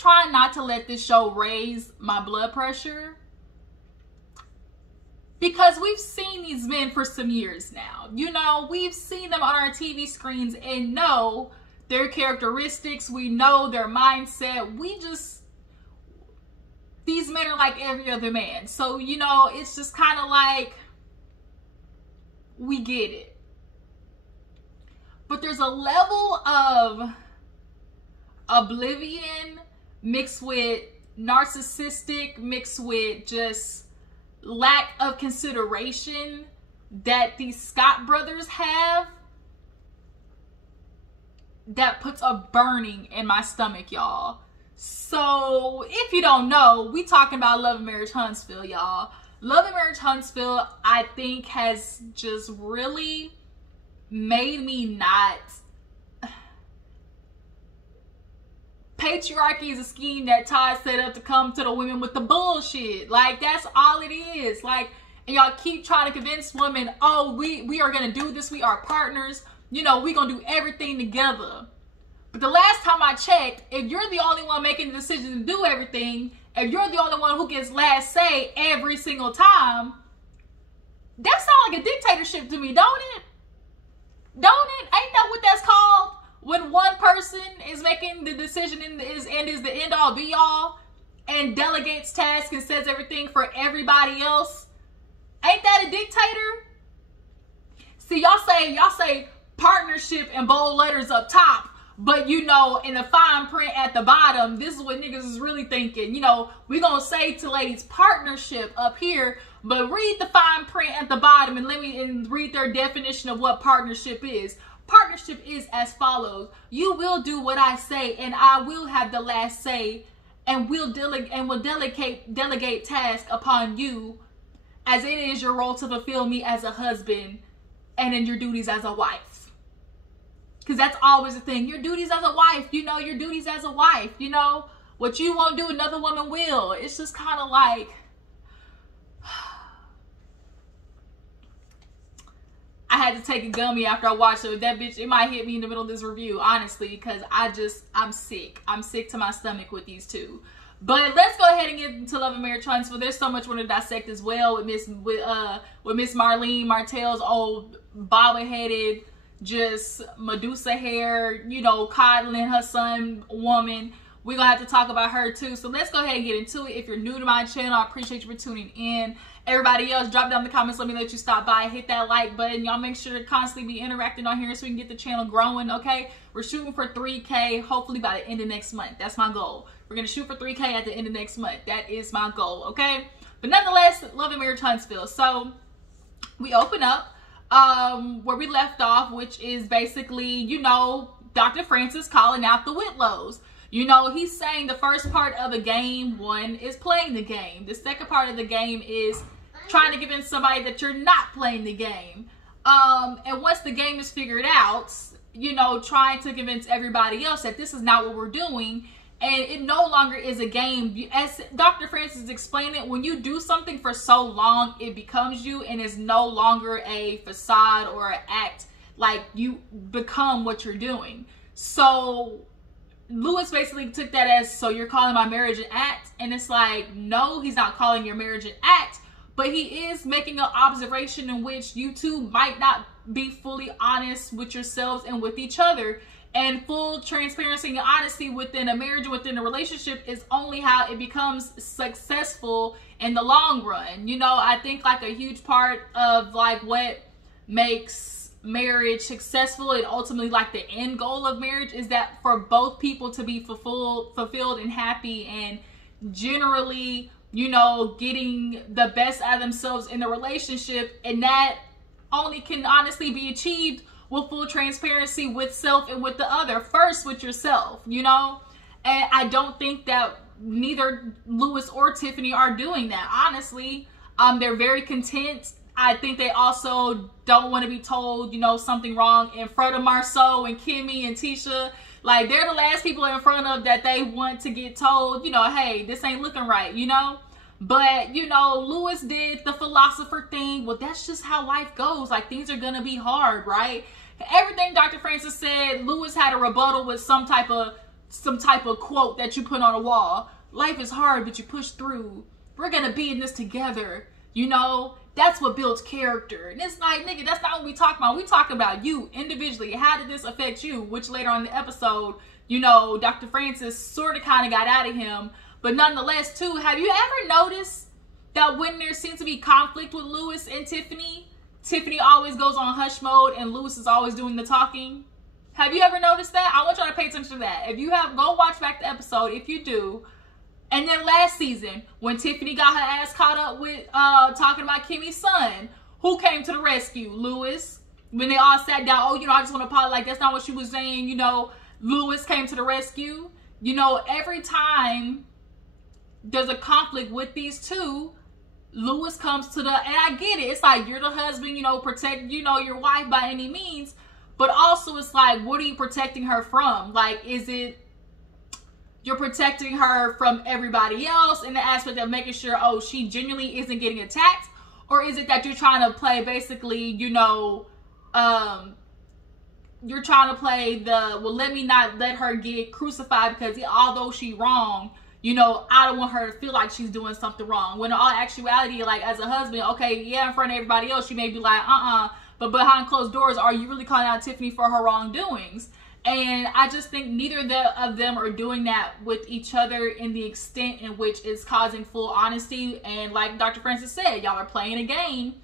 trying not to let this show raise my blood pressure, because we've seen these men for some years now. You know, we've seen them on our TV screens and know their characteristics. We know their mindset. These men are like every other man. So, you know, it's just kind of like, we get it. But there's a level of oblivion mixed with narcissistic, mixed with just lack of consideration that these Scott brothers have, that puts a burning in my stomach, y'all. So if you don't know, we talking about Love and Marriage Huntsville, y'all. Love and Marriage Huntsville, I think, has just really made me not... Patriarchy is a scheme that Todd set up to come to the women with the bullshit. Like, that's all it is. Like, and y'all keep trying to convince women, oh, we are going to do this. We are partners. You know, we going to do everything together. But the last time I checked, if you're the only one making the decision to do everything, if you're the only one who gets last say every single time, that sounds like a dictatorship to me, don't it? Don't it? Ain't that what that's called? When one person is making the decision and is the end all be all and delegates tasks and says everything for everybody else, ain't that a dictator? See, y'all say partnership in bold letters up top, but you know, in the fine print at the bottom, this is what niggas is really thinking. You know, we gonna say to ladies partnership up here, but read the fine print at the bottom and read their definition of what partnership is. Partnership is as follows: you will do what I say, and I will have the last say, and will delegate tasks upon you, as it is your role to fulfill me as a husband, and in your duties as a wife. Because that's always the thing. Your duties as a wife, you know, your duties as a wife, you know, what you won't do, another woman will. It's just kind of like, I had to take a gummy after I watched it. That bitch, it might hit me in the middle of this review, honestly, because I'm sick. I'm sick to my stomach with these two. But let's go ahead and get into Love and Marriage Huntsville. There's so much more to dissect as well with Miss Marlene Martell's old bobbleheaded, just Medusa hair, you know, coddling her son woman. We're gonna have to talk about her too. So let's go ahead and get into it. If you're new to my channel, I appreciate you for tuning in. Everybody else, drop down in the comments, let me know that you stop by, hit that like button. Y'all make sure to constantly be interacting on here so we can get the channel growing, okay? We're shooting for 3K, hopefully by the end of next month. That's my goal. We're gonna shoot for 3K at the end of next month. That is my goal, okay? But nonetheless, Love and Marriage Huntsville. So we open up where we left off, which is basically, you know, Dr. Francis calling out the Whitlows. You know, he's saying the first part of a game, one, is playing the game. The second part of the game is trying to convince somebody that you're not playing the game. And once the game is figured out, you know, trying to convince everybody else that this is not what we're doing. And it no longer is a game. As Dr. Francis explained it, when you do something for so long, it becomes you and is no longer a facade or an act. Like, you become what you're doing. So Lewis basically took that as, so you're calling my marriage an act? And it's like, no, he's not calling your marriage an act, but he is making an observation in which you two might not be fully honest with yourselves and with each other. And full transparency and honesty within a marriage, within a relationship, is only how it becomes successful in the long run. You know, I think like a huge part of like what makes marriage successful and ultimately like the end goal of marriage is that for both people to be fulfilled and happy and generally, you know, getting the best out of themselves in the relationship. And that only can honestly be achieved with full transparency with self and with the other. First with yourself, you know. And I don't think that neither Lewis or Tiffany are doing that, honestly. They're very content. I think they also don't want to be told, you know, something wrong in front of Marceau and Kimmy and Tisha. Like, they're the last people in front of that they want to get told, you know, hey, this ain't looking right, you know. But, you know, Lewis did the philosopher thing. Well, that's just how life goes. Like, things are gonna be hard, right? Everything Dr. Francis said, Lewis had a rebuttal with some type of some type of quote that you put on a wall. Life is hard, but you push through. We're gonna be in this together. You know, that's what builds character. And it's like, nigga, that's not what we talk about. We talk about you individually. How did this affect you? Which later on in the episode, you know, Dr. Francis sort of kind of got out of him. But nonetheless, too, have you ever noticed that when there seems to be conflict with Lewis and Tiffany, Tiffany always goes on hush mode and Lewis is always doing the talking? Have you ever noticed that? I want y'all to pay attention to that. If you have, go watch back the episode if you do. And then last season, when Tiffany got her ass caught up with talking about Kimmy's son, who came to the rescue? Lewis. When they all sat down, oh, you know, I just want to apologize. Like, that's not what she was saying. You know, Lewis came to the rescue. You know, every time there's a conflict with these two, Lewis comes to the, and I get it. It's like, you're the husband, you know, protect, you know, your wife by any means. But also it's like, what are you protecting her from? Like, is it, you're protecting her from everybody else in the aspect of making sure, oh, she genuinely isn't getting attacked? Or is it that you're trying to play basically, you know, you're trying to play the, well, let me not let her get crucified because although she wrong, you know, I don't want her to feel like she's doing something wrong. When in all actuality, like, as a husband, okay, yeah, in front of everybody else, you may be like, but behind closed doors, are you really calling out Tiffany for her wrongdoings? And I just think neither of them are doing that with each other in the extent in which it's causing full honesty. And like Dr. Francis said, y'all are playing a game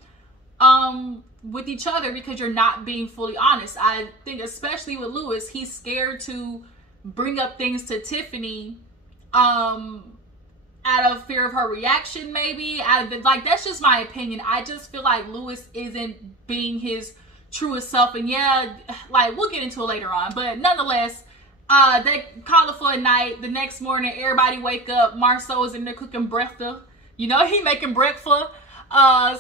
with each other because you're not being fully honest. I think especially with Lewis, he's scared to bring up things to Tiffany out of fear of her reaction, maybe. Like, that's just my opinion. I just feel like Lewis isn't being his truest self. And yeah, like, we'll get into it later on. But nonetheless, they call it for a night. The next morning, everybody wake up. Marcel is in there cooking breakfast. You know, he making breakfast.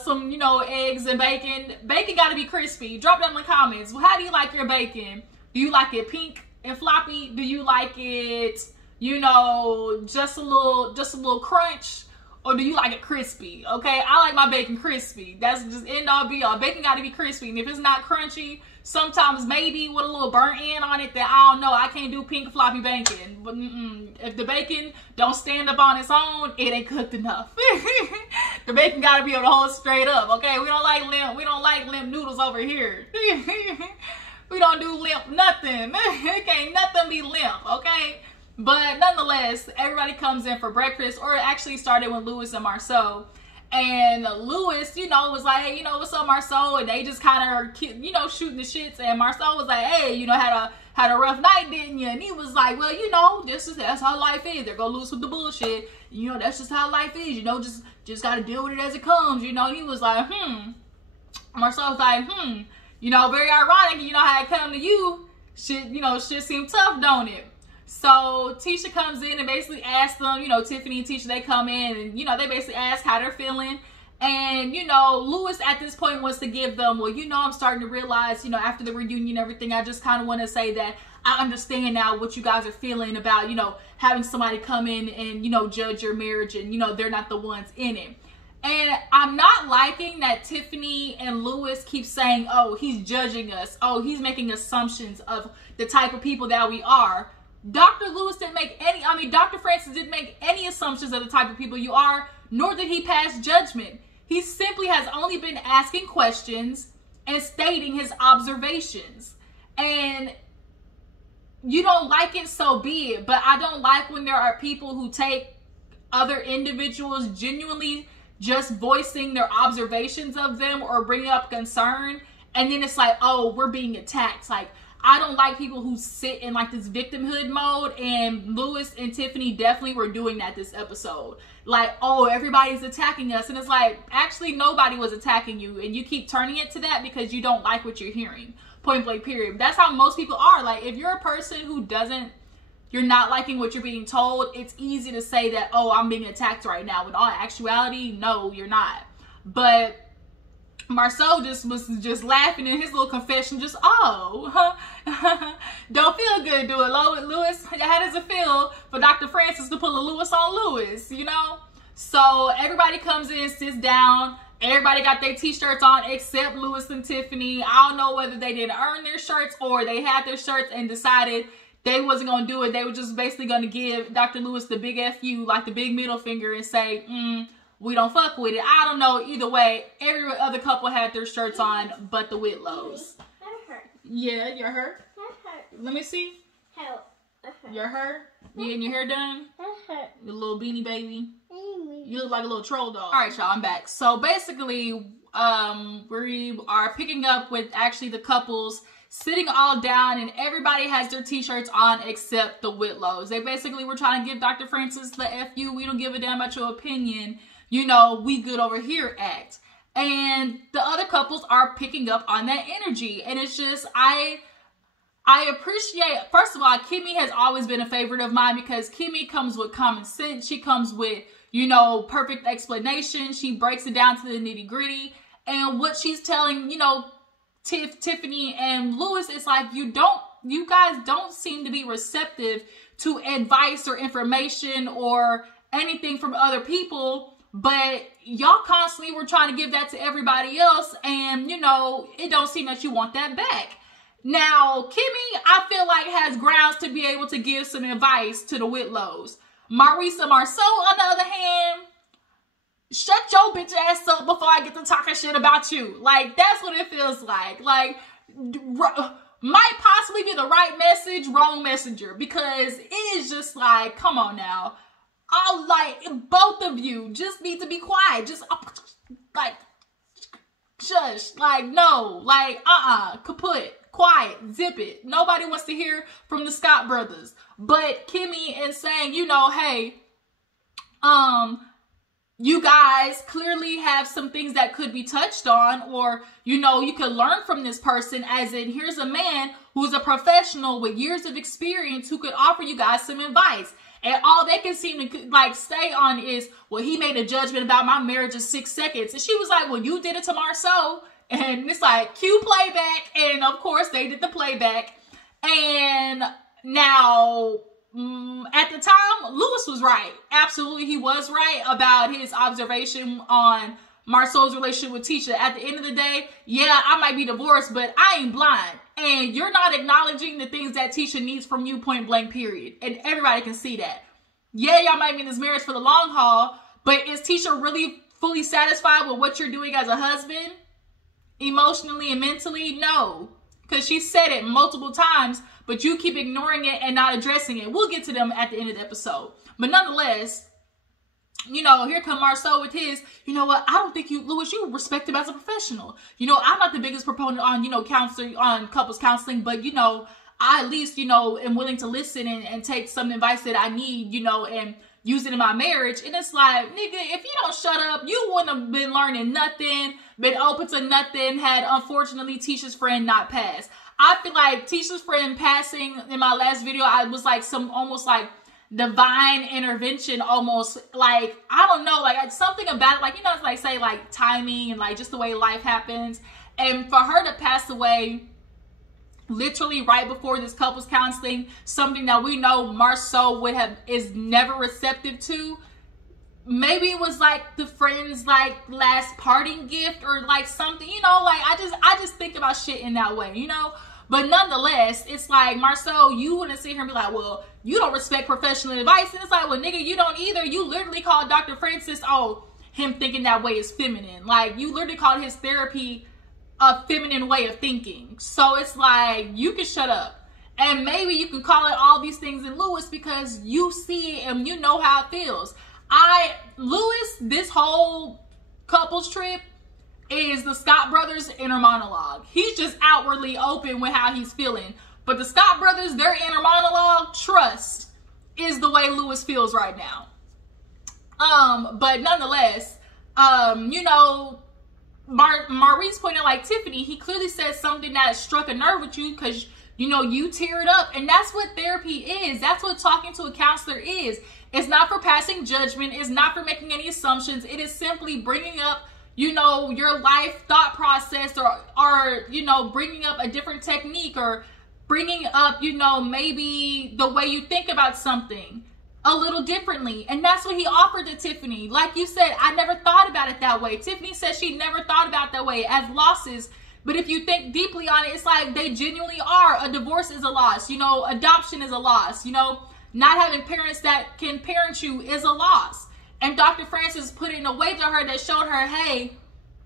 Some, you know, eggs and bacon. Bacon got to be crispy. Drop down in the comments. Well, how do you like your bacon? Do you like it pink and floppy? Do you like it, you know, just a little crunch? Or do you like it crispy? Okay, I like my bacon crispy. That's just end all be all. Bacon got to be crispy. And if it's not crunchy, sometimes maybe with a little burnt end on it, that I don't know. I can't do pink floppy bacon. But if the bacon don't stand up on its own, it ain't cooked enough. The bacon got to be able to hold straight up. Okay, we don't like limp noodles over here. We don't do limp nothing. It can't nothing be limp. Okay. But nonetheless, everybody comes in for breakfast, or it actually started with Lewis and Marcel. And Lewis, you know, was like, hey, you know, what's up, Marcel? And they just kind of, you know, shooting the shits. And Marcel was like, hey, you know, had a rough night, didn't you? And he was like, well, you know, that's how life is. They're gonna lose with the bullshit. You know, that's just how life is. You know, just gotta deal with it as it comes. You know, and he was like, Marcel was like, you know, very ironic. You know how it come to you. Shit, you know, shit seem tough, don't it? So Tisha comes in and basically asks them, you know, Tiffany and Tisha, they come in and, you know, they basically ask how they're feeling. And, you know, Lewis at this point wants to give them, well, you know, I'm starting to realize, you know, after the reunion and everything, I just kind of want to say that I understand now what you guys are feeling about, you know, having somebody come in and, you know, judge your marriage and, you know, they're not the ones in it. And I'm not liking that Tiffany and Lewis keep saying, oh, he's judging us. Oh, he's making assumptions of the type of people that we are. Dr. Lewis didn't make any, Dr. Francis didn't make any assumptions of the type of people you are, nor did he pass judgment. He simply has only been asking questions and stating his observations. And you don't like it, so be it. But I don't like when there are people who take other individuals genuinely just voicing their observations of them or bringing up concern. And then it's like, oh, we're being attacked. Like, I don't like people who sit in like this victimhood mode, and Lewis and Tiffany definitely were doing that this episode. Like, oh, everybody's attacking us. And it's like, actually, nobody was attacking you. And you keep turning it to that because you don't like what you're hearing. Point blank, period. That's how most people are. Like, if you're a person who you're not liking what you're being told, it's easy to say that, oh, I'm being attacked right now. In all actuality, no, you're not. But Marcel was just laughing in his little confession, just, oh, don't feel good, do it, Lewis. How does it feel for Dr. Francis to pull a Lewis on Lewis, you know? So everybody comes in, sits down. Everybody got their t-shirts on except Lewis and Tiffany. I don't know whether they didn't earn their shirts or they had their shirts and decided they wasn't going to do it. They were just basically going to give Dr. Lewis the big FU, like the big middle finger, and say, we don't fuck with it. I don't know. Either way, every other couple had their shirts on, but the Whitlows. That hurt. Yeah, you're hurt. That hurt. Let me see. Help. That hurt. You're hurt. You getting your hair done? That hurt. Your little beanie baby. You look like a little troll dog. All right, y'all, I'm back. So basically, we are picking up with actually the couples sitting all down, and everybody has their t-shirts on except the Whitlows. They basically were trying to give Dr. Francis the FU, we don't give a damn about your opinion, you know, we good over here act. And the other couples are picking up on that energy. And it's just, I appreciate, first of all, Kimmy has always been a favorite of mine because Kimmy comes with common sense. She comes with, you know, perfect explanation. She breaks it down to the nitty gritty. And what she's telling, you know, Tiffany and Lewis is like, you guys don't seem to be receptive to advice or information or anything from other people, but y'all constantly were trying to give that to everybody else, and you know, it don't seem that you want that back. Now, Kimmy, I feel like has grounds to be able to give some advice to the Whitlows. Marissa Marceau, on the other hand, shut your bitch ass up before I get to talking shit about you. Like, that's what it feels like. Like, might possibly be the right message, wrong messenger. Because it is just like, come on now. I'll like, both of you just need to be quiet. Just, like, shush. Like, no. Like, kaput. Quiet. Zip it. Nobody wants to hear from the Scott brothers. But Kimmy is saying, you know, hey, you guys clearly have some things that could be touched on, or, you know, you could learn from this person, as in, here's a man who's a professional with years of experience who could offer you guys some advice. And all they can seem to, like, stay on is, well, he made a judgment about my marriage in 6 seconds. And she was like, well, you did it to Marceau. And it's like, cue playback. And, of course, they did the playback. And now, at the time, Lewis was right. Absolutely, he was right about his observation on Marceau's relationship with Tisha. At the end of the day, yeah, I might be divorced, but I ain't blind. And you're not acknowledging the things that Tisha needs from you, point blank, period. And everybody can see that. Yeah, y'all might be in this marriage for the long haul, but is Tisha really fully satisfied with what you're doing as a husband? Emotionally and mentally? No. Because she said it multiple times, but you keep ignoring it and not addressing it. We'll get to them at the end of the episode. But nonetheless, you know, here come Marceau with his, you know what, I don't think you, Lewis, you respect him as a professional. You know, I'm not the biggest proponent on, you know, counseling, on couples counseling, but, you know, I at least, you know, am willing to listen and take some advice that I need, you know, and use it in my marriage. And it's like, nigga, if you don't shut up, you wouldn't have been learning nothing, been open to nothing, had, unfortunately, Tisha's friend not passed. I feel like Tisha's friend passing in my last video, I was like some almost like divine intervention, almost like, I don't know, like something about it, like, you know, it's like say like timing and like just the way life happens. And for her to pass away literally right before this couples counseling, something that we know Marceau is never receptive to. Maybe it was like the friend's like last parting gift or like something, you know, like I just think about shit in that way, you know. But nonetheless, it's like, Marceau, you wouldn't sit here and be like, well, you don't respect professional advice. And it's like, well, nigga, you don't either. You literally called Dr. Francis, oh, him thinking that way is feminine. Like, you literally called his therapy a feminine way of thinking. So it's like, you can shut up. And maybe you can call it all these things in Lewis because you see it and you know how it feels. Lewis, this whole couples trip is the Scott brothers' inner monologue. He's just outwardly open with how he's feeling. But the Scott brothers, their inner monologue, trust, is the way Lewis feels right now. But nonetheless, you know, Maurice pointed like Tiffany, he clearly said something that struck a nerve with you because, you know, you teared up. And that's what therapy is. That's what talking to a counselor is. It's not for passing judgment. It's not for making any assumptions. It is simply bringing up, you know, your life thought process or, you know, bringing up a different technique or bringing up, you know, maybe the way you think about something a little differently. And that's what he offered to Tiffany. Like you said, I never thought about it that way. Tiffany said she never thought about it that way as losses But if you think deeply on it, it's like they genuinely are. A divorce is a loss. You know, adoption is a loss. You know, not having parents that can parent you is a loss. And Dr. Francis put it in a way to her that showed her, hey,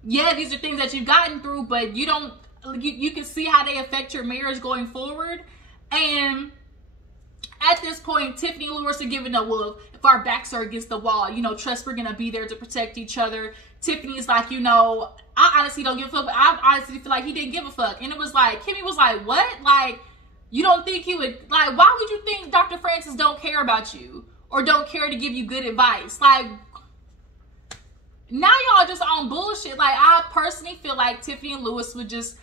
yeah, these are things that you've gotten through, but you don't, you can see how they affect your marriage going forward. And at this point, Tiffany and Lewis are giving a wolf. If our backs are against the wall, you know, trust we're going to be there to protect each other. Tiffany's like, you know, I honestly don't give a fuck, but I honestly feel like he didn't give a fuck. And it was like, Kimmy was like, what? Like, you don't think he would, like, why would you think Dr. Francis don't care about you or don't care to give you good advice? Like, now y'all just on bullshit. Like, I personally feel like Tiffany and Lewis would just,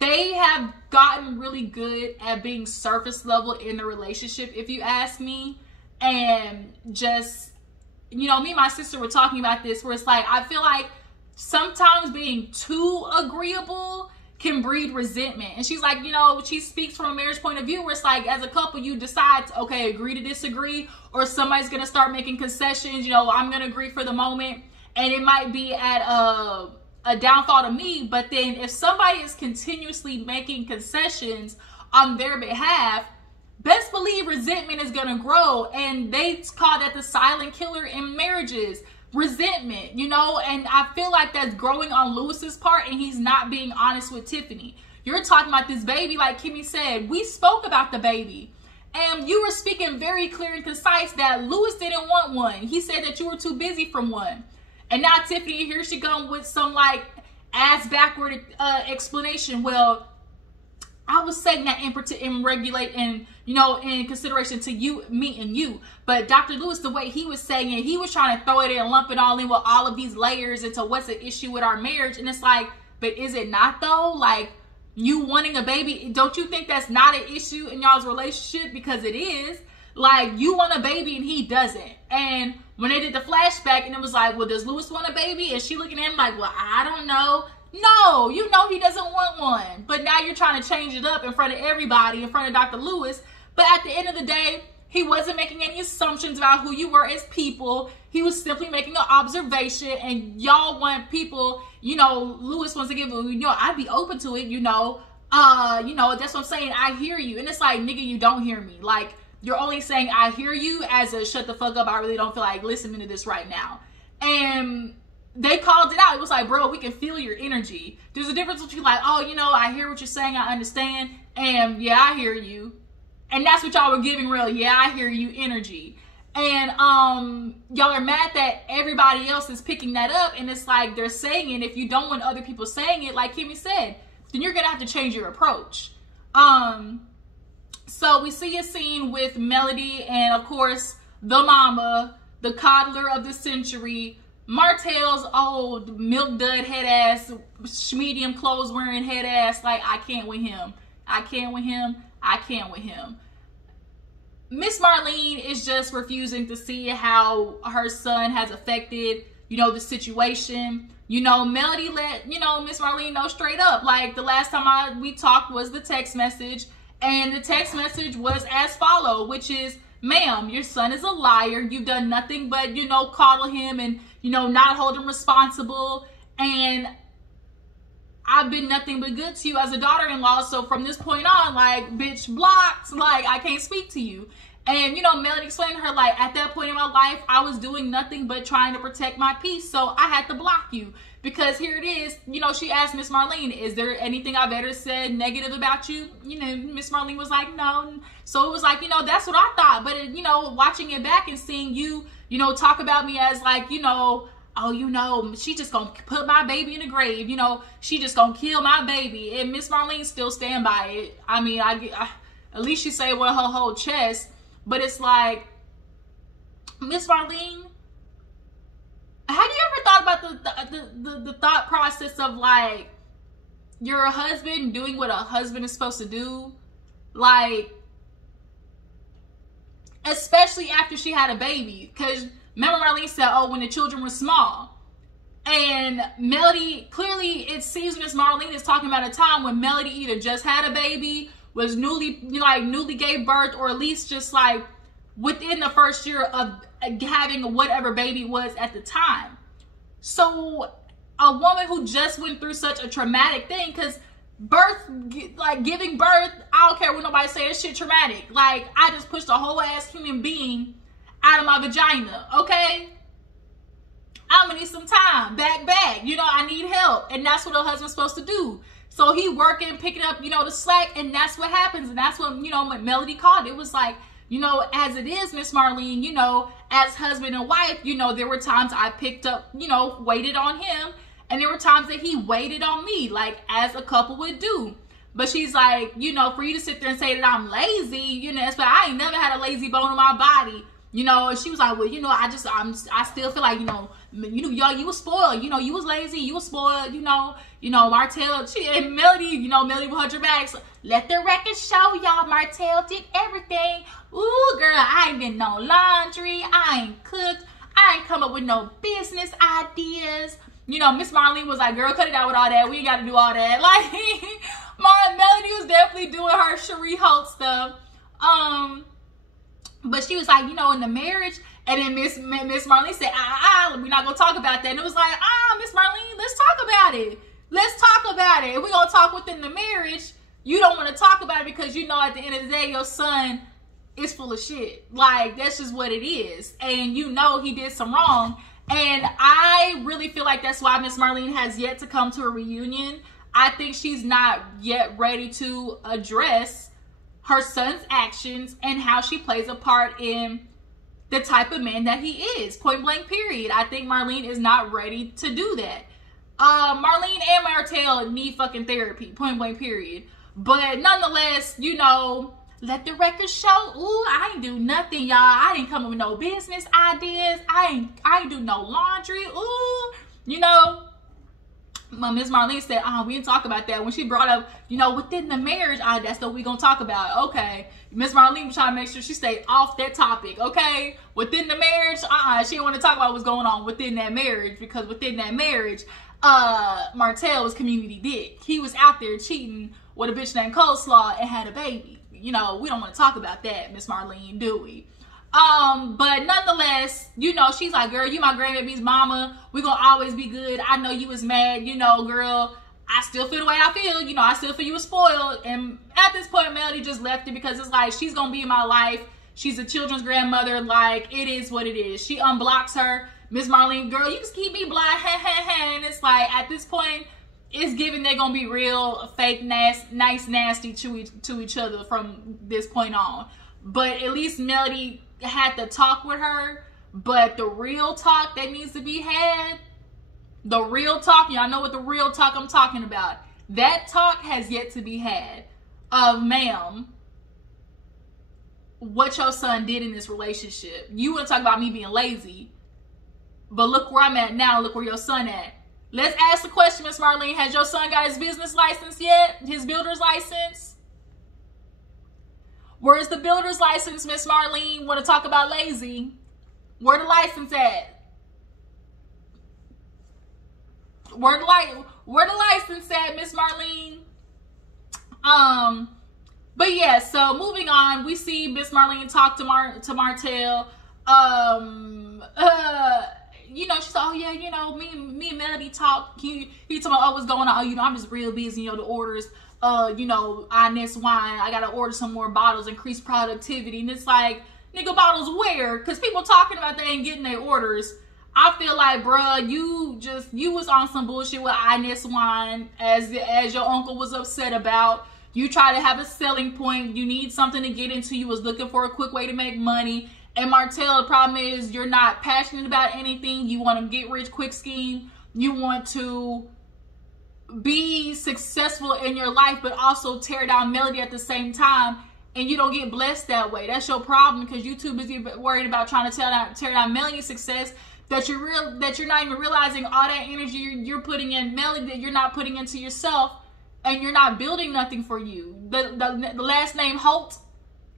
they have gotten really good at being surface level in the relationship, if you ask me. And just, you know, me and my sister were talking about this, where it's like, I feel like sometimes being too agreeable can breed resentment. And she's like, you know, she speaks from a marriage point of view where it's like, as a couple, you decide to, okay, agree to disagree, or somebody's going to start making concessions. You know, I'm going to agree for the moment, and it might be at a downfall to me. But then if somebody is continuously making concessions on their behalf, best believe resentment is going to grow. And they call that the silent killer in marriages. Resentment, you know. And I feel like that's growing on Lewis's part, and he's not being honest with Tiffany. You're talking about this baby, like Kimmy said. We spoke about the baby, and you were speaking very clear and concise that Lewis didn't want one. He said that you were too busy for one. And now Tiffany, here she goes with some like ass backward explanation. Well, I was saying that in regulate and, you know, in consideration to you, me and you. But Dr. Lewis, the way he was saying it, he was trying to throw it in and lump it all in with all of these layers into what's the issue with our marriage. And it's like, but is it not though? Like, you wanting a baby, don't you think that's not an issue in y'all's relationship? Because it is. Like, you want a baby and he doesn't. And when they did the flashback and it was like, well, does Lewis want a baby? And she looking at him like, well, I don't know. No, you know he doesn't want one. But now you're trying to change it up in front of everybody, in front of Dr. Lewis. But at the end of the day, he wasn't making any assumptions about who you were as people. He was simply making an observation. And y'all want people, you know, Lewis wants to give, you know, I'd be open to it, you know, that's what I'm saying. I hear you. And it's like, nigga, you don't hear me. Like, you're only saying I hear you as a shut the fuck up. I really don't feel like listening to this right now. And they called it out. It was like, bro, we can feel your energy. There's a difference between like, oh, you know, I hear what you're saying. I understand. And yeah, I hear you. And that's what y'all were giving real, yeah, I hear you energy. And y'all are mad that everybody else is picking that up. And it's like they're saying it. If you don't want other people saying it, like Kimmy said, then you're going to have to change your approach. So we see a scene with Melody and, of course, the mama, the coddler of the century, Martell's old milk dud head ass, medium clothes wearing head ass. Like, I can't with him. I can't with him. I can't with him. Miss Marlene is just refusing to see how her son has affected, you know, the situation. You know, Melody let, you know, Miss Marlene know straight up. Like, the last time we talked was the text message. And the text message was as follow, which is, ma'am, your son is a liar. You've done nothing but, you know, coddle him and, you know, not hold him responsible. And I've been nothing but good to you as a daughter-in-law. So from this point on, like, bitch, blocked. Like, I can't speak to you. And, you know, Melody explained to her, like, at that point in my life, I was doing nothing but trying to protect my peace. So I had to block you. Because here it is, you know, she asked Miss Marlene, is there anything I've ever said negative about you? You know, Miss Marlene was like, no. So it was like, you know, that's what I thought. But, you know, watching it back and seeing you, you know, talk about me as like, you know, oh, you know, she just gonna put my baby in the grave. You know, she just gonna kill my baby. And Miss Marlene still stand by it. I mean, I at least she say it with her whole chest. But it's like, Miss Marlene, have you ever thought about the thought process of like your husband doing what a husband is supposed to do? Like, especially after she had a baby. Because remember Marlene said, oh, when the children were small. And Melody, clearly it seems Miss Marlene is talking about a time when Melody either just had a baby, was newly gave birth, or at least just like within the first year of having whatever baby was at the time. So a woman who just went through such a traumatic thing, because giving birth, I don't care what nobody say, that shit traumatic. Like, I just pushed a whole ass human being out of my vagina, okay? I'm gonna need some time, back. You know, I need help. And that's what a husband's supposed to do. So he working, picking up, you know, the slack, and that's what happens. And that's what, you know, what Melody called it. Was like, you know, as it is, Miss Marlene, you know, as husband and wife, you know, there were times I picked up, you know, waited on him. And there were times that he waited on me, like, as a couple would do. But she's like, you know, for you to sit there and say that I'm lazy, you know, but I ain't never had a lazy bone in my body. You know, and she was like, well, you know, I still feel like, you know, you was spoiled. You know, you was lazy, you was spoiled, you know, Martell, and Melody, you know, Melody with her dramatics. Let the record show y'all, Martell did everything. Ooh, girl, I ain't did no laundry. I ain't cooked. I ain't come up with no business ideas. You know, Miss Marlene was like, girl, cut it out with all that. We ain't got to do all that. Like, Melody was definitely doing her Cherie Holt stuff. But she was like, you know, in the marriage, and then Miss Marlene said, we're not gonna talk about that. And it was like, Miss Marlene, let's talk about it. Let's talk about it. If we're gonna talk within the marriage, you don't want to talk about it because you know at the end of the day, your son is full of shit. Like, that's just what it is. And you know he did some wrong. And I really feel like that's why Miss Marlene has yet to come to a reunion. I think she's not yet ready to address her son's actions and how she plays a part in the type of man that he is. Point blank, period. I think Marlene is not ready to do that. Marlene and Martell need fucking therapy. Point blank, period. But nonetheless, you know, let the record show. Ooh, I ain't do nothing, y'all. I didn't come up with no business ideas. I ain't do no laundry. Ooh, you know. Miss Marlene said, we didn't talk about that. When she brought up, you know, within the marriage, that's what we gonna talk about. Okay. Miss Marlene was trying to make sure she stayed off that topic, okay? Within the marriage, she didn't want to talk about what's going on within that marriage, because within that marriage, Martell was community dick. He was out there cheating with a bitch named Coleslaw and had a baby. You know, we don't want to talk about that, Miss Marlene, do we? But nonetheless, you know, she's like, girl, you my grandbaby's mama. We gonna always be good. I know you was mad, you know, girl. I still feel the way I feel. You know, I still feel you was spoiled. And at this point, Melody just left it because it's like, she's gonna be in my life. She's a children's grandmother. Like, it is what it is. She unblocks her. Miss Marlene, girl, you just keep me blind. And it's like, at this point, it's given they're gonna be real fake, nasty to each other from this point on. But at least Melody had to talk with her. But the real talk that needs to be had, the real talk, y'all know what the real talk I'm talking about. That talk has yet to be had. Ma'am, what your son did in this relationship. You want to talk about me being lazy, but look where I'm at now. Look where your son at. Let's ask the question, Miss Marlene. Has your son got his business license yet? His builder's license? Where's the builder's license, Miss Marlene? Want to talk about lazy? Where the license at? Where the license at, Miss Marlene? But yeah, so moving on, we see Miss Marlene talk to Martell. You know, she said, oh yeah, you know, me and Melody talk. He told me, oh, what's going on? Oh, you know, I'm just real busy. You know, the orders, you know, Inez wine. I gotta order some more bottles, increase productivity. And it's like, nigga, bottles where? Because people talking about they ain't getting their orders. I feel like, bruh, you was on some bullshit with Inez wine, as your uncle was upset about. You try to have a selling point. You need something to get into. You was looking for a quick way to make money. And Martell, the problem is you're not passionate about anything. You want to get rich quick scheme. You want to be successful in your life, but also tear down Melody at the same time. And you don't get blessed that way. That's your problem, because you're too busy worried about trying to tear down Melody's success that you're not even realizing all that energy you're putting in Melody that you're not putting into yourself, and you're not building nothing for you. The last name Holt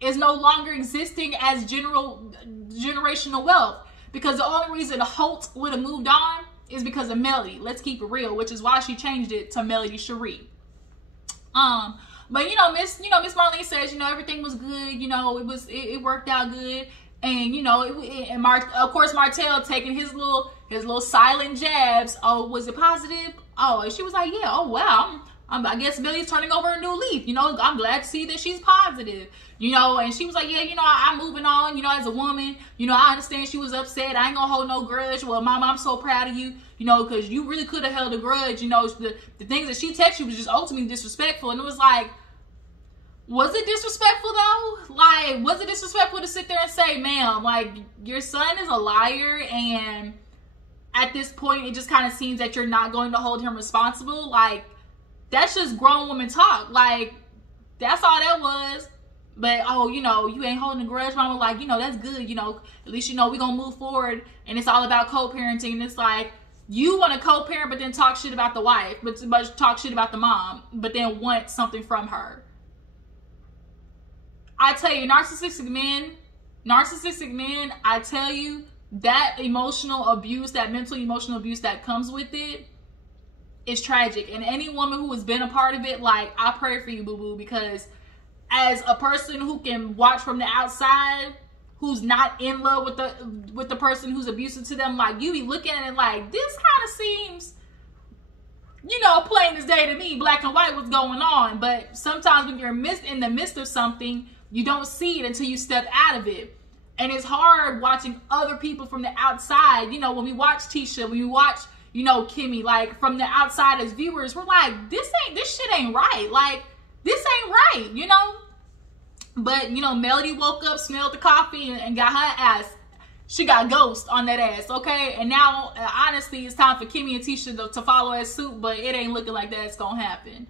is no longer existing as generational wealth, because the only reason Holt would have moved on is because of Melody. Let's keep it real, which is why she changed it to Melody Cherie. But you know, Miss Marlene says, you know, everything was good. You know, it worked out good, and you know, of course Martell taking his little silent jabs. Oh, was it positive? Oh, and she was like, yeah. Oh wow, I guess Millie's turning over a new leaf. You know, I'm glad to see that she's positive. You know, and she was like, yeah, you know, I'm moving on, you know, as a woman. You know, I understand she was upset. I ain't gonna hold no grudge. Well, Mama, I'm so proud of you, you know, because you really could have held a grudge. You know, the things that she texted you was just ultimately disrespectful. And it was like, was it disrespectful though? Like, was it disrespectful to sit there and say, ma'am, like, your son is a liar, and at this point, it just kind of seems that you're not going to hold him responsible? Like, that's just grown woman talk. Like, that's all that was. But, oh, you know, you ain't holding a grudge, Mama. Like, you know, that's good. You know, at least, you know, we're going to move forward. And it's all about co-parenting. And it's like, you want to co-parent, but then talk shit about the wife. But talk shit about the mom. But then want something from her. I tell you, narcissistic men, I tell you, that emotional abuse, that mental emotional abuse that comes with it is tragic. And any woman who has been a part of it, like, I pray for you, boo-boo, because as a person who can watch from the outside, who's not in love with the person who's abusive to them, like, you be looking at it like, this kind of seems, you know, plain as day to me, black and white, what's going on. But sometimes when you're in the midst of something, you don't see it until you step out of it. And it's hard watching other people from the outside. You know, when we watch Tisha, when we watch, you know, Kimmy, like, from the outside as viewers, we're like, this shit ain't right. Like, this ain't right, you know? But, you know, Melody woke up, smelled the coffee, and got her ass. She got ghost on that ass, okay? And now, honestly, it's time for Kimmy and Tisha to follow as suit, but it ain't looking like that's gonna happen.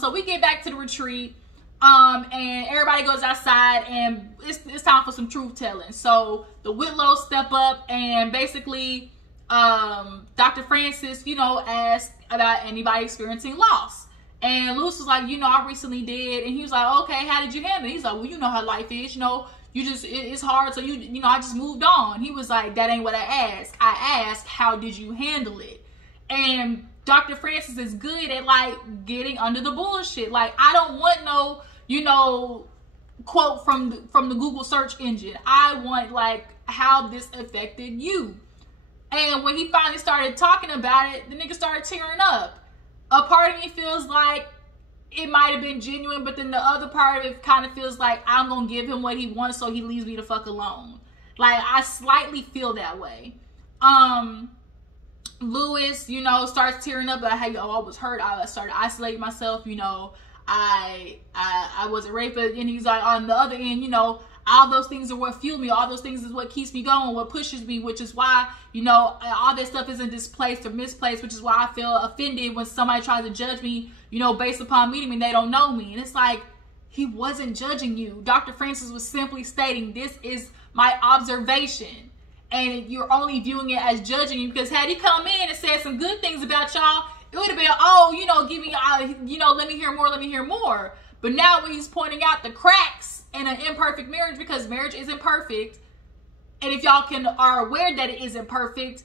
So we get back to the retreat, and everybody goes outside, and it's time for some truth telling. So the Whitlows step up, and basically, Dr. Francis, you know, asked about anybody experiencing loss. And Lewis was like, you know, I recently did. And he was like, okay, how did you handle it? He's like, well, you know how life is, you know, you just, it's hard. So you know, I just moved on. He was like, that ain't what I asked. I asked, how did you handle it? And Dr. Francis is good at, like, getting under the bullshit. Like, I don't want no, you know, quote from the Google search engine. I want, like, how this affected you. And when he finally started talking about it, the nigga started tearing up. A part of me feels like it might have been genuine, but then the other part of it kind of feels like I'm going to give him what he wants so he leaves me the fuck alone. Like, I slightly feel that way. Lewis, you know, starts tearing up about how, I was hurt. I started isolating myself, you know, I wasn't raped. And he's like, on the other end, you know, all those things are what fuel me. All those things is what keeps me going, what pushes me, which is why, you know, all that stuff isn't displaced or misplaced, which is why I feel offended when somebody tries to judge me, you know, based upon meeting me, they don't know me. And it's like, he wasn't judging you. Dr. Francis was simply stating, this is my observation. And you're only viewing it as judging you, because had he come in and said some good things about y'all, it would have been, oh, you know, give me, you know, let me hear more, let me hear more. But now when he's pointing out the cracks in an imperfect marriage, because marriage isn't perfect, and if y'all are aware that it isn't perfect,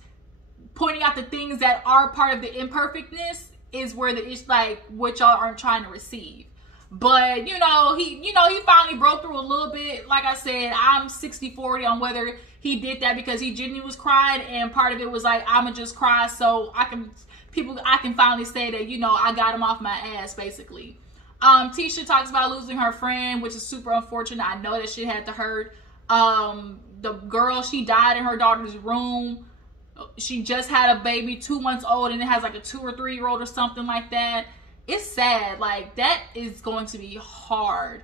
pointing out the things that are part of the imperfectness is where it's like what y'all aren't trying to receive. But you know, he finally broke through a little bit. Like I said, I'm 60-40 on whether he did that because he genuinely was crying, and part of it was like, I'ma just cry so I can finally say that, you know, I got him off my ass, basically. Tisha talks about losing her friend, which is super unfortunate. I know that shit had to hurt. The girl, she died in her daughter's room. She just had a baby, 2 months old, and it has like a 2 or 3 year old or something like that. It's sad. Like, that is going to be hard,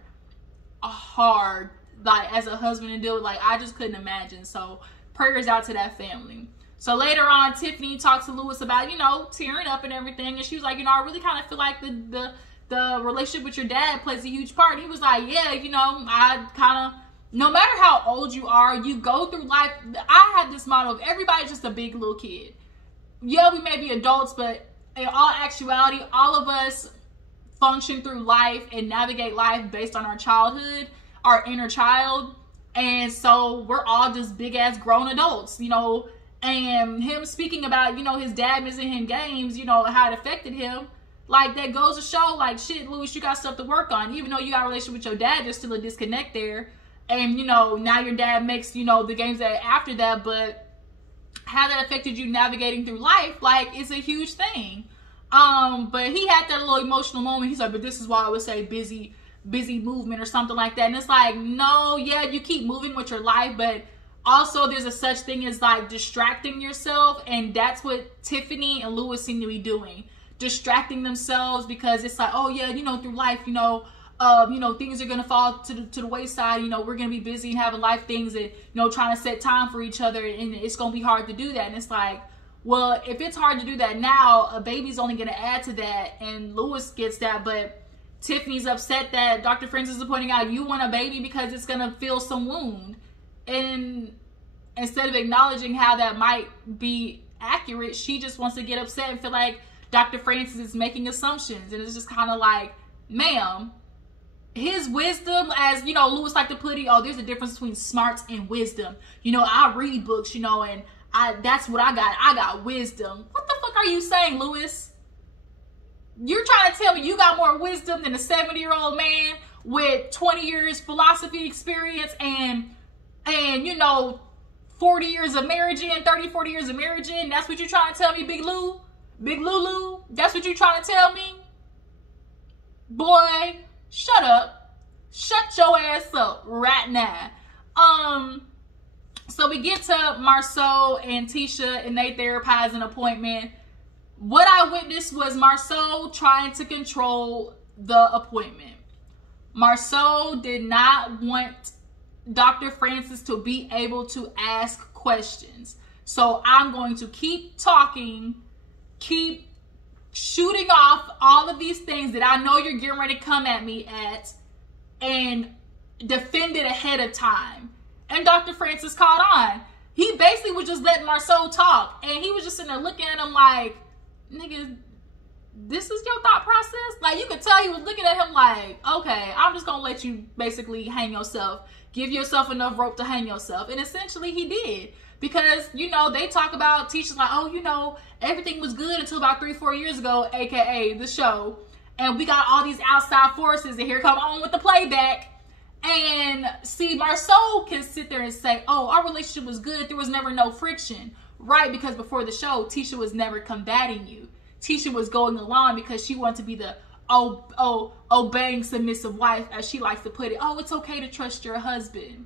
like, as a husband to deal with. Like, I just couldn't imagine. So prayers out to that family. So later on, Tiffany talks to Lewis about, you know, tearing up and everything. And she was like, you know, I really kind of feel like the relationship with your dad plays a huge part. He was like, yeah, you know, I kind of, no matter how old you are, you go through life. I have this motto of everybody's just a big little kid. Yeah, we may be adults, but in all actuality, all of us function through life and navigate life based on our childhood, our inner child. And so we're all just big ass grown adults, you know. And him speaking about, you know, his dad missing him games, you know, how it affected him. Like, that goes to show, like, shit, Louis, you got stuff to work on. Even though you got a relationship with your dad, there's still a disconnect there. And, you know, now your dad makes, you know, the games that after that, but how that affected you navigating through life, like, it's a huge thing. But he had that little emotional moment. He's like, but this is why I would say busy movement or something like that. And it's like, no, yeah, you keep moving with your life, but also there's a such thing as like distracting yourself. And that's what Tiffany and Louis seem to be doing. Distracting themselves, because it's like, oh yeah, through life, things are gonna fall to the wayside. We're gonna be busy and having life things, and trying to set time for each other, and it's gonna be hard to do that. And it's like, well, if it's hard to do that now, a baby's only gonna add to that. And Louis gets that, but Tiffany's upset that Dr. Francis is pointing out, you want a baby because it's gonna fill some wound, and instead of acknowledging how that might be accurate, she just wants to get upset and feel like Dr. Francis is making assumptions. And it's just kind of like, ma'am, his wisdom, as Louis like to put it, oh, there's a difference between smarts and wisdom. I read books, and that's what I got. I got wisdom. What the fuck are you saying, Louis? You're trying to tell me you got more wisdom than a 70-year-old man with 20 years philosophy experience and 40 years of marriage in, 30, 40 years of marriage in? That's what you're trying to tell me, Big Lou? Big Lulu? That's what you're trying to tell me? Boy, shut up. Shut your ass up right now. So we get to Marceau and Tisha, and they therapize an appointment. What I witnessed was Marceau trying to control the appointment. Marceau did not want Dr. Francis to be able to ask questions. So I'm going to keep talking, keep shooting off all of these things that I know you're getting ready to come at me at, and defend it ahead of time. And Dr. Francis caught on. He basically was just letting Marceau talk, and he was just sitting there looking at him like, nigga, this is your thought process? Like, you could tell he was looking at him like, okay, I'm just gonna let you basically hang yourself, give yourself enough rope to hang yourself. And essentially he did. Because, they talk about, Tisha's like, oh, everything was good until about 3-4 years ago, aka the show. And we got all these outside forces, and here come on with the playback. And see, Marceau can sit there and say, oh, our relationship was good. There was never no friction. Right, because before the show, Tisha was never combating you. Tisha was going along because she wanted to be the obeying, submissive wife, as she likes to put it. Oh, it's okay to trust your husband.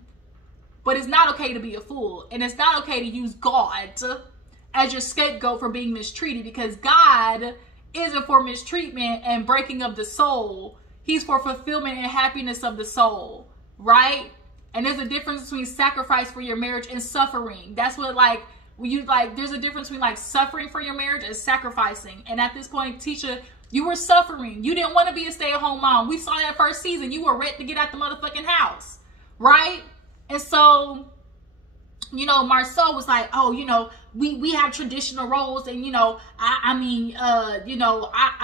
But it's not okay to be a fool. And it's not okay to use God as your scapegoat for being mistreated, because God isn't for mistreatment and breaking of the soul. He's for fulfillment and happiness of the soul, right? And there's a difference between sacrifice for your marriage and suffering. That's what, there's a difference between suffering for your marriage and sacrificing. And at this point, Tisha, you were suffering. You didn't want to be a stay-at-home mom. We saw that first season. You were ready to get out the motherfucking house, right? And so, Marceau was like, oh, we have traditional roles, and,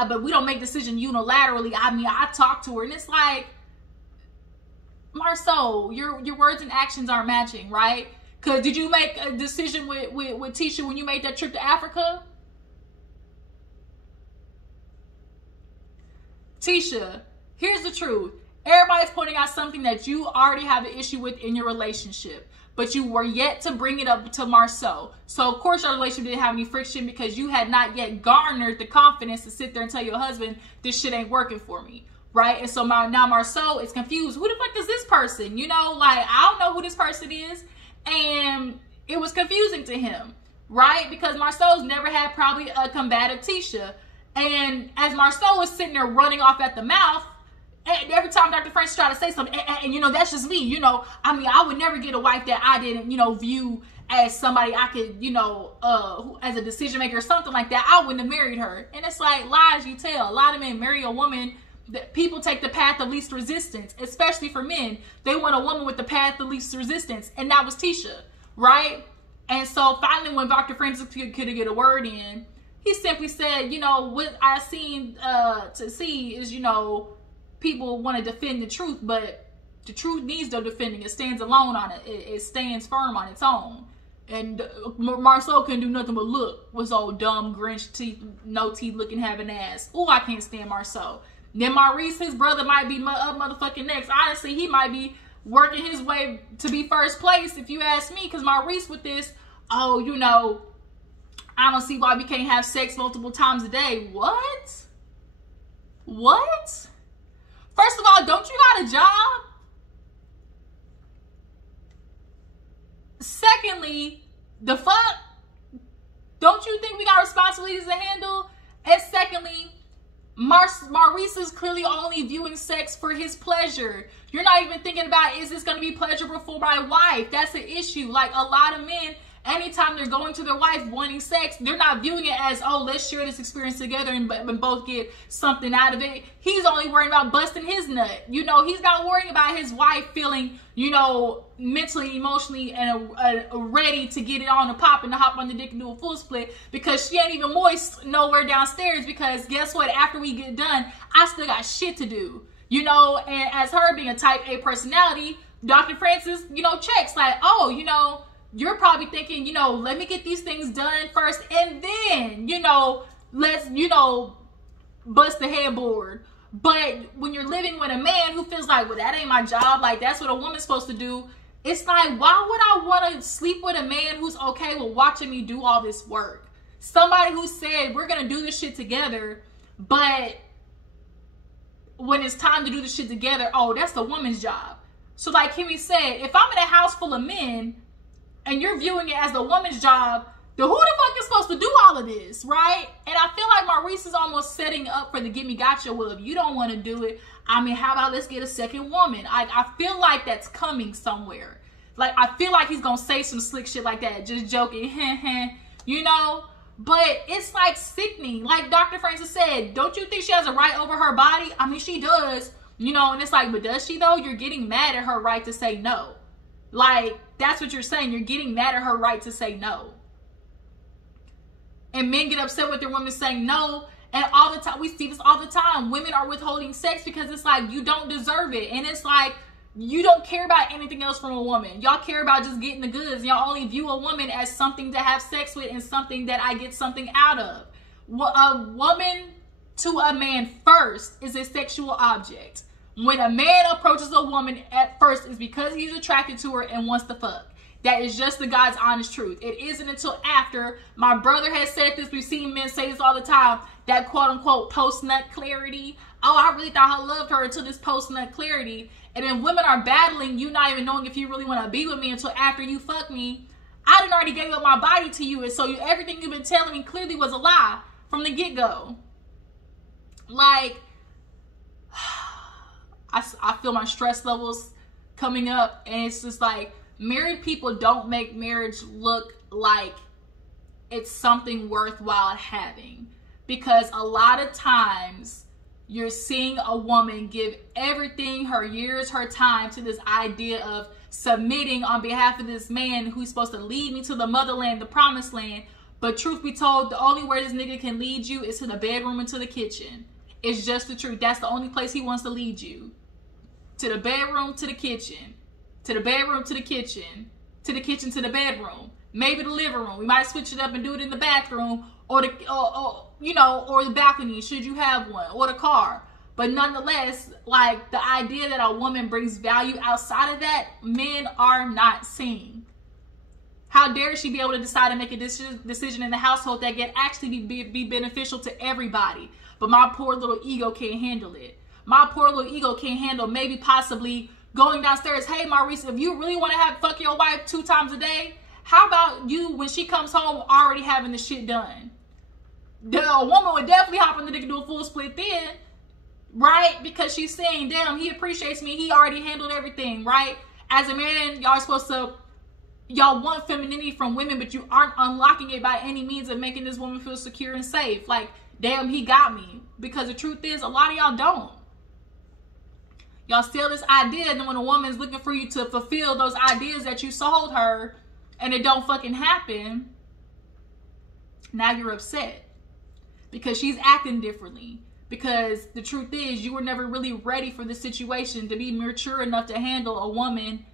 but we don't make decisions unilaterally. I talk to her, and it's like, Marceau, your words and actions aren't matching, right? Because did you make a decision with Tisha when you made that trip to Africa? Tisha, here's the truth. Everybody's pointing out something that you already have an issue with in your relationship, but you were yet to bring it up to Marceau. So, of course, your relationship didn't have any friction because you had not yet garnered the confidence to sit there and tell your husband, this shit ain't working for me, right? And so now Marceau is confused. Who the fuck is this person? I don't know who this person is. And it was confusing to him, right? Because Marceau's never had probably a combative Tisha. And as Marceau was sitting there running off at the mouth, and every time Dr. Francis tried to say something, and that's just me, I would never get a wife that I didn't, view as somebody I could, as a decision maker or something like that. I wouldn't have married her. And it's like, lies you tell. A lot of men marry a woman that people take the path of least resistance, especially for men. They want a woman with the path of least resistance. And that was Tisha, right? And so finally, when Dr. Francis could get a word in, he simply said, what I seem to see is, people want to defend the truth, but the truth needs no defending. It stands alone on it. It stands firm on its own. And Marceau couldn't do nothing but look. Was old dumb Grinch teeth, no teeth looking, having ass. Oh, I can't stand Marceau. Then Maurice, his brother, might be up motherfucking next. Honestly, he might be working his way to be first place, if you ask me. Because Maurice with this, I don't see why we can't have sex multiple times a day. What? What? First of all, don't you got a job? Secondly, the fuck? Don't you think we got responsibilities to handle? And secondly, Maurice is clearly only viewing sex for his pleasure. You're not even thinking about, is this going to be pleasurable for my wife? That's the issue. Like, a lot of men, anytime they're going to their wife wanting sex, they're not viewing it as, oh, let's share this experience together and both get something out of it. He's only worried about busting his nut. You know, he's not worrying about his wife feeling, you know, mentally, emotionally, and ready to get it on the pop and to hop on the dick and do a full split, because she ain't even moist nowhere downstairs, because guess what? After we get done, I still got shit to do. You know, and as her being a type A personality, Dr. Francis, you know, checks like, oh, you know, you're probably thinking, you know, let me get these things done first, and then, you know, let's, you know, bust the headboard. But when you're living with a man who feels like, well, that ain't my job, like, that's what a woman's supposed to do, it's like, why would I want to sleep with a man who's okay with watching me do all this work? Somebody who said, we're going to do this shit together, but when it's time to do this shit together, oh, that's the woman's job. So like Kimmy said, if I'm in a house full of men and you're viewing it as the woman's job, then who the fuck is supposed to do all of this, right? And I feel like Maurice is almost setting up for the get me gotcha. Well, if you don't want to do it, I mean, how about let's get a second woman? I feel like that's coming somewhere. Like, I feel like he's going to say some slick shit like that, just joking, you know? But it's like sickening. Like Dr. Francis said, don't you think she has a right over her body? I mean, she does, you know, and it's like, but does she though? You're getting mad at her right to say no. Like, that's what you're saying. You're getting mad at her right to say no. And men get upset with their women saying no. And all the time, we see this all the time. Women are withholding sex because it's like, you don't deserve it. And it's like, you don't care about anything else from a woman. Y'all care about just getting the goods. Y'all only view a woman as something to have sex with and something that I get something out of. A woman to a man first is a sexual object. When a man approaches a woman at first, it's because he's attracted to her and wants to fuck. That is just the God's honest truth. It isn't until after. My brother has said this. We've seen men say this all the time. That quote unquote post-nut clarity. Oh, I really thought I loved her until this post-nut clarity. And then women are battling you not even knowing if you really want to be with me until after you fuck me. I done already gave up my body to you. And so everything you've been telling me clearly was a lie from the get-go. Like, I feel my stress levels coming up. And it's just like, married people don't make marriage look like it's something worthwhile having. Because a lot of times you're seeing a woman give everything, her years, her time to this idea of submitting on behalf of this man who's supposed to lead me to the motherland, the promised land. But truth be told, the only way this nigga can lead you is to the bedroom and to the kitchen. It's just the truth. That's the only place he wants to lead you. To the bedroom, to the kitchen. To the bedroom, to the kitchen. To the kitchen, to the bedroom. Maybe the living room. We might switch it up and do it in the bathroom. Or the balcony, should you have one, or the car. But nonetheless, like, the idea that a woman brings value outside of that, men are not seeing. How dare she be able to decide to make a decision in the household that can actually be beneficial to everybody? But my poor little ego can't handle it. My poor little ego can't handle maybe possibly going downstairs. Hey, Maurice, if you really want to fuck your wife 2 times a day, how about you, when she comes home, already having the shit done? A woman would definitely hop in the dick and do a full split then, right? Because she's saying, damn, he appreciates me. He already handled everything, right? As a man, y'all want femininity from women, but you aren't unlocking it by any means of making this woman feel secure and safe. Like, damn, he got me. Because the truth is, a lot of y'all don't. Y'all sell this idea, and then when a woman's looking for you to fulfill those ideas that you sold her, and it don't fucking happen, now you're upset. Because she's acting differently. Because the truth is, you were never really ready for the situation to be mature enough to handle a woman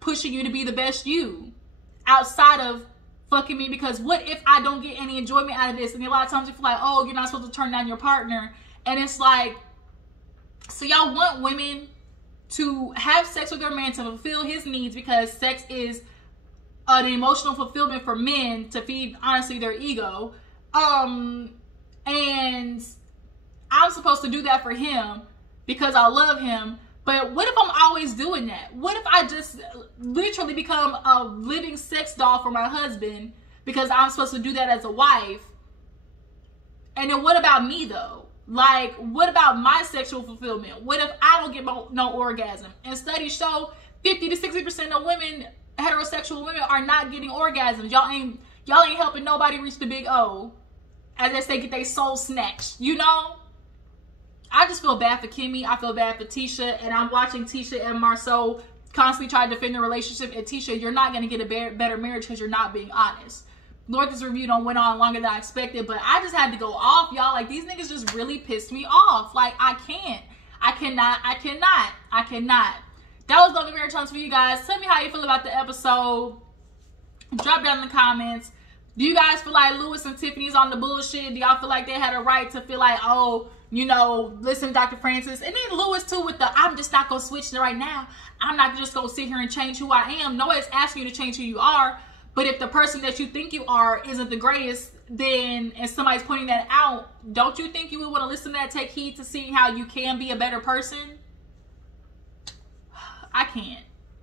pushing you to be the best you. Outside of fucking me, because what if I don't get any enjoyment out of this? And a lot of times you feel like, oh, you're not supposed to turn down your partner. And it's like, so y'all want women to have sex with their man to fulfill his needs because sex is the emotional fulfillment for men to feed, honestly, their ego. And I'm supposed to do that for him because I love him. But what if I'm always doing that? What if I just literally become a living sex doll for my husband because I'm supposed to do that as a wife? And then what about me, though? Like, what about my sexual fulfillment? What if I don't get no orgasm? And studies show 50 to 60% of women, heterosexual women, are not getting orgasms. Y'all ain't helping nobody reach the big O. As they say, get their soul snatched. You know? I just feel bad for Kimmy. I feel bad for Tisha. And I'm watching Tisha and Marcel constantly try to defend the relationship. And Tisha, you're not going to get a better marriage because you're not being honest. Lord, this review went on longer than I expected. But I just had to go off, y'all. Like, these niggas just really pissed me off. Like, I can't. I cannot. That was Love and Marriage Hunts for you guys. Tell me how you feel about the episode. Drop down in the comments. Do you guys feel like Lewis and Tiffany's on the bullshit? Do y'all feel like they had a right to feel like, oh, you know, listen, Dr. Francis? And then Lewis, too, with the, I'm just not going to switch right now. I'm not just going to sit here and change who I am. Nobody's asking you to change who you are. But if the person that you think you are isn't the greatest, then, and somebody's pointing that out, don't you think you would want to listen to that, take heed to seeing how you can be a better person? I can't.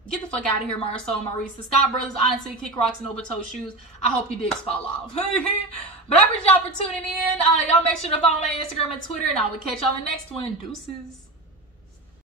Get the fuck out of here, Marcel and Maurice. The Scott brothers, honestly, kick rocks and open toe shoes. I hope your dicks fall off. But I appreciate y'all for tuning in. Y'all make sure to follow my Instagram and Twitter, and I will catch y'all in the next one. Deuces.